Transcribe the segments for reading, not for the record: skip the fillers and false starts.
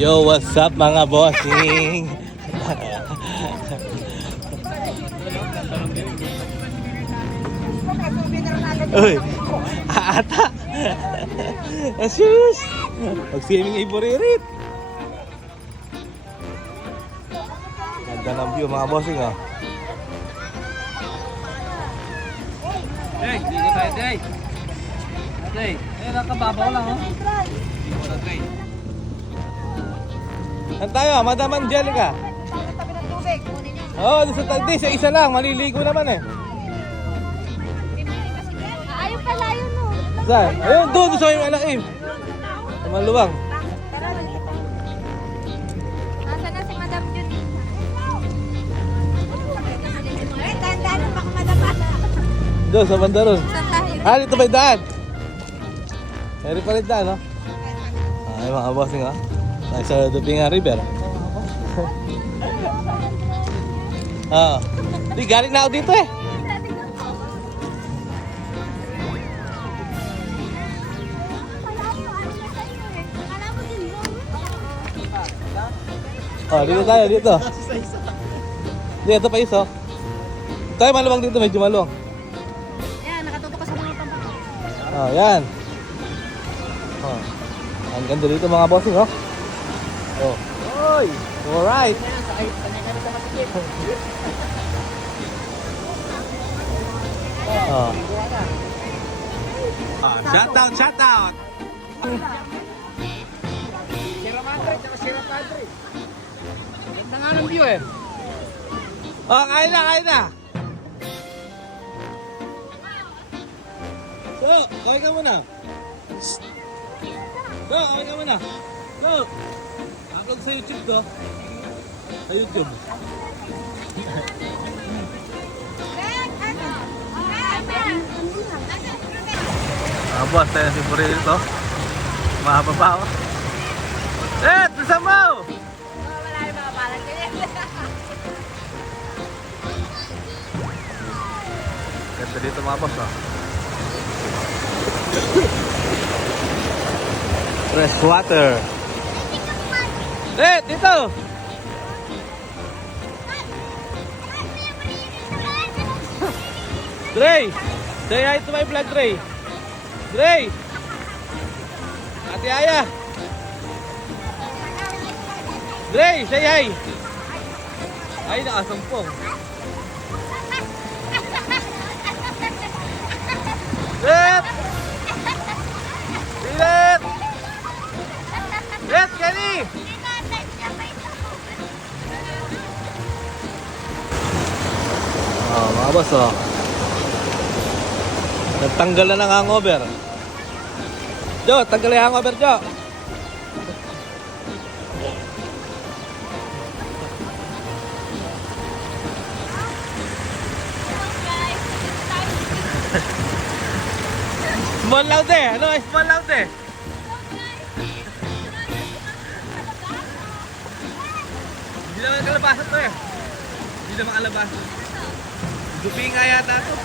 Yo, what's up mga bossing? Uy, ata. Asus. Mag-swimming ay buririt. Ganda ng view mga bossing oh. Day, dito tayo, Day. Day, nakababaw lang, oh. Day. Saan tayo? Madam Angelica. Tabi ng tubig. Oo, sa isa lang. Maliligo naman eh. Ayun pala yun, no? Saan? Ayun, doon sa yung anak eh. Sa maluwang. Tara, nasaan na si Madam Jun? Eh, dahan-dahan, baka madapa. Doon, sa banda ron. Saan tayo? Ah, dito ba yung daan? Meron pa rin daan, no? Ay, mga bossing, oh. Tayo sa Dupinga River. Oo. Di, galing na ako dito eh. Oh, dito tayo, dito. Dito pa iso. Tayo maluwang dito, medyo maluwang. Ayan, nakatutok ka sa mga pampang. Oh, yan. Oh. Ang ganda dito mga bossing, oh. Oh. Oy! Alright. Oh. Ah, shout out, shout out. Sierra Madre, tsaka Sierra Padre. Ganda nga ng view, eh. Oh, kain na, kain na. So, kain ka muna. So, kain ka muna. So, upload sa YouTube to. Sa YouTube. Ah, boss, tayo na si Puri dito. Mahaba pa ako. Eh, tusan mo! Wala yung mga balag ko yan. Ganda dito mga boss, oh. Fresh water. Eh, dito! Dre! Say hi to my vlog, Dre! Dre! Ate Aya! Dre, say hi! Ay, nakasumpong. Red! Red! Red, Kenny! Oh, mga boss, oh. Nagtanggal na ng hangover. Jo, tanggal yung hangover, Jo. Small loud eh. Ano ay small loud eh? Hindi naman kalabasan to eh. Hindi naman kalabasan. Gupi nga yata to.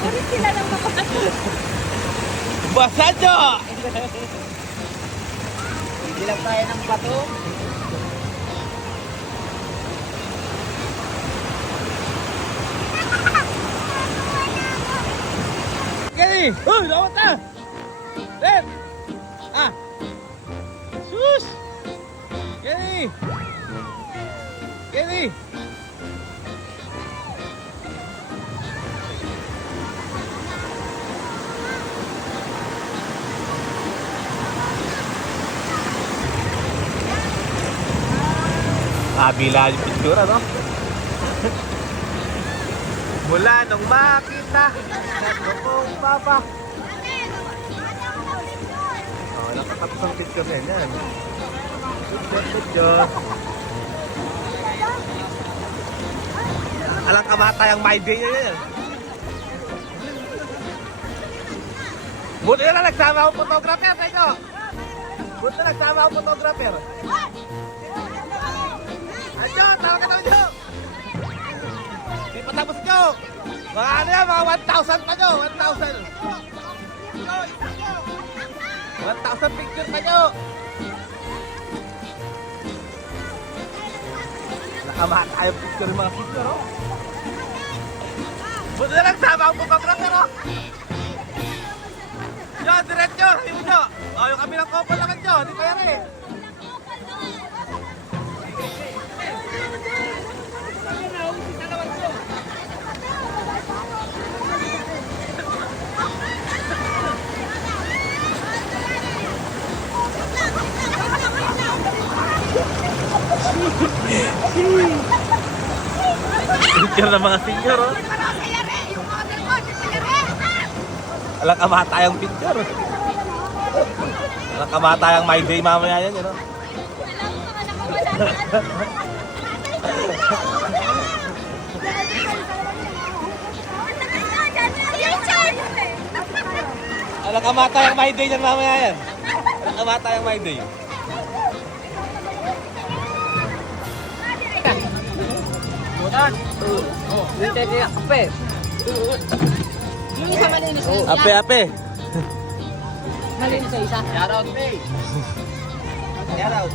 Ulit sila ng mga Basa, Jo! Hindi lang tayo ng bato. Kenny! Uy, lawat na! Red! Ah! Sus! Kenny! Kenny! Kabila yung picture, no? Mula nung makita sa kong papa. Oh, nakatapos ang picture na yan. Picture. Alang kamatayang my day niya yan. Buti na nagsama akong photographer sa inyo. Buti na nagsama akong photographer. Ayo, tawa ka naman, Jo! Di pa tapos, Jo! Mga ano yan, mga 1,000 pa, Jo! 1,000! 1,000 picture kayo! Nakamata yung picture yung mga picture, oh. Buti na lang sama ang photographer, oh. Yo, diretso, yung nyo. Oh, yung kami ng couple lang nyo, di kaya rin. Picture ng mga senior, oh. Alang kamatayang picture. Alang kamatayang my day mamaya yan, yun, oh. Alang kamatayang my day yan mamaya yan. Alang kamatayang my day. Yung isa malinis sa isa. Ape, ape. Malinis sa isa. Shoutout, May. Shoutout.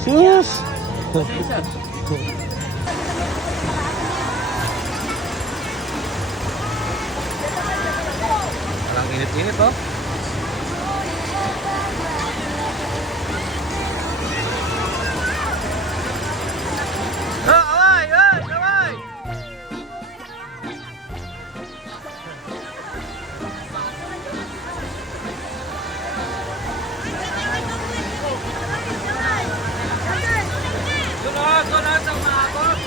Sus! Walang init-init, oh. Away! Away! Away! Sunod ang maabot.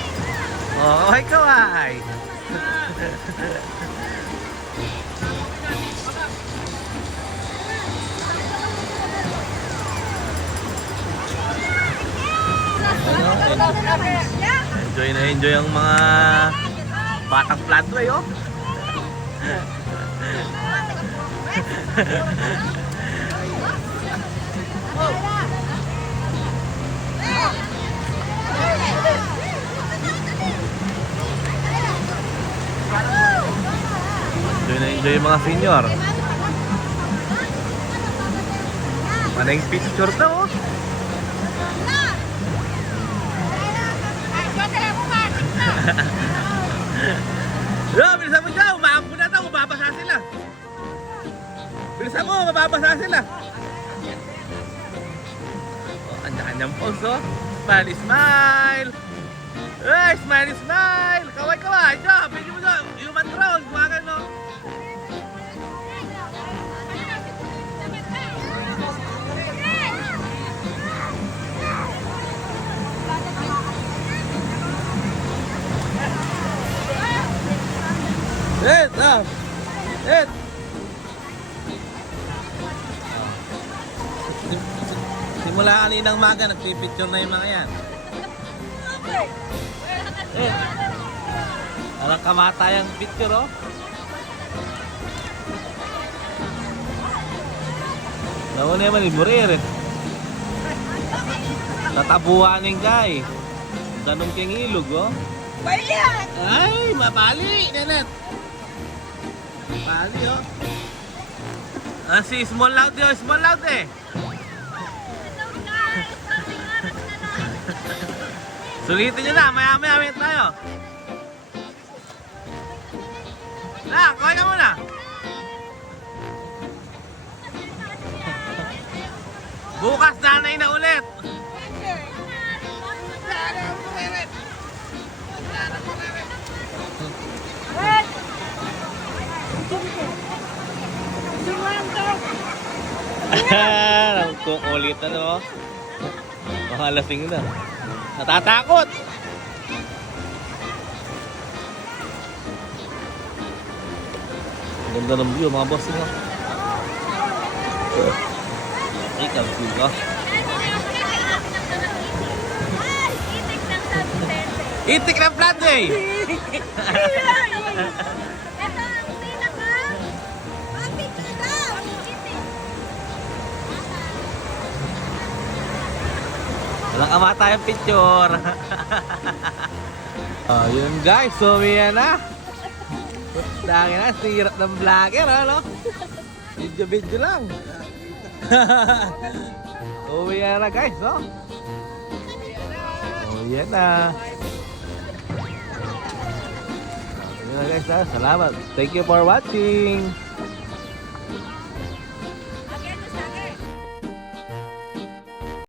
Oh, ay kaway! Enjoy na enjoy ang mga batang flatway, oh. Enjoy na enjoy yung mga senior. Manang picture daw, oh. Yo, bilisan mo dyan, umaampo na daw, mababasa sila. Bilisan mo, mababasa sila. Oh, kanya-kanyang pose, oh. Smiley, smile. Hey, smiley, smile. Kaway, kaway. Diyan, pwede mo dyan. Human drone, gumagan, no? Ed, ah. Ed. Simula kaninang maga, nagpipicture na yung mga yan. Ed. Alang kamatayang picture, oh. Nauna naman yung burir, eh. Tatabuhanin ka, eh. Ganun kang ilog, oh. Ay, mabali, Nenet. Mabali, oh. Ah, si Small Loud, oh. Small Loud, eh. Sulitin nyo na, maya-maya tayo. Na, kaway ka muna. Bukas nanay na ulit. Kung ulit ano, mga lasing na. Natatakot. Ganda ng view mga boss mo. Ikaw view ka. Itik ng flat day. Walang kamata yung picture. Oh, yun guys, so yan na. Dahil na, sirap ng vlogger, ano? Video-video lang. Uwi na guys, no? Uwi na. Yun na guys, ha? Salamat. Thank you for watching.